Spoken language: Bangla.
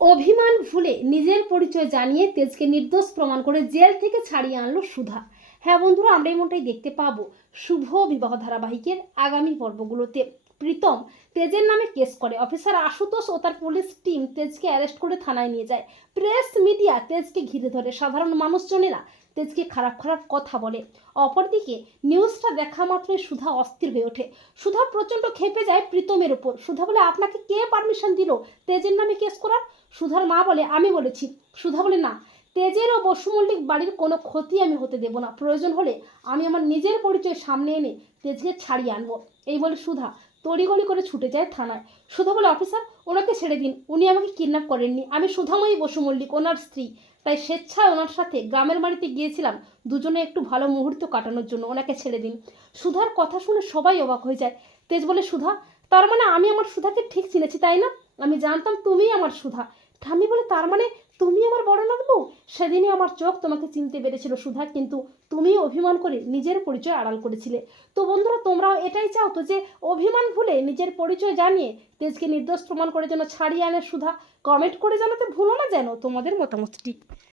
অভিমান ভুলে নিজের পরিচয় জানিয়ে তেজকে নির্দোষ প্রমাণ করে জেল থেকে ছাড়িয়ে আনলো সুধা। হ্যাঁ বন্ধুরা, আমরা এমনটাই দেখতে পাবো শুভ বিবাহ ধারাবাহিকের আগামী পর্বগুলোতে। প্রীতম তেজের নামে কেস করে। অফিসার আশুতোষ ও তার পুলিশ টিম তেজকে অ্যারেস্ট করে থানায় নিয়ে যায়। প্রেস মিডিয়া তেজকে ঘিরে ধরে। সাধারণ মানুষজনেরা তেজকে খারাপ খারাপ কথা বলে। অপরদিকে নিউজটা দেখা মাত্রই সুধা অস্থির হয়ে ওঠে। সুধা প্রচণ্ড খেপে যায় প্রীতমের উপর। সুধা বলে, আপনাকে কে পারমিশন দিল তেজের নামে কেস করার? সুধার মা বলে, আমি বলেছি। সুধা বলে, না, তেজের ও বসু মল্লিক বাড়ির কোনো ক্ষতি আমি হতে দেব না। প্রয়োজন হলে আমি আমার নিজের পরিচয় সামনে এনে তেজকে ছাড়িয়ে আনব। এই বলে সুধা তড়িগড়ি করে ছুটে যায় থানায়। সুধা বলে, অফিসার, ওনাকে ছেড়ে দিন। উনি আমাকে কিডন্যাপ করেননি। আমি সুধাময়ী বসু মল্লিক, ওনার স্ত্রী। তাই স্বেচ্ছায় ওনার সাথে গ্রামের বাড়িতে গিয়েছিলাম। দুজনে একটু ভালো মুহূর্ত কাটানোর জন্য ওনাকে ছেড়ে দিন। সুধার কথা শুনে সবাই অবাক হয়ে যায়। তেজ বলে, সুধা, তার মানে আমি আমার সুধাকে ঠিক চিনেছি, তাই না? আমি জানতাম তুমিই আমার সুধা। ঠাম্মি বলে, তার মানে তুমি আমার বড় লাগবো? সেদিনই আমার চোখ তোমাকে চিনতে পেরেছিল, সুধা। কিন্তু তুমি অভিমান করে নিজের পরিচয় আড়াল করেছিলে। তো বন্ধুরা, তোমরাও এটাই চাও তো যে অভিমান ভুলে নিজের পরিচয় জানিয়ে তেজকে নির্দোষ প্রমাণ করে যেন ছাড়িয়ে আনে সুধা? কমেন্ট করে জানাতে ভুলো না যেন তোমাদের মতামতটি।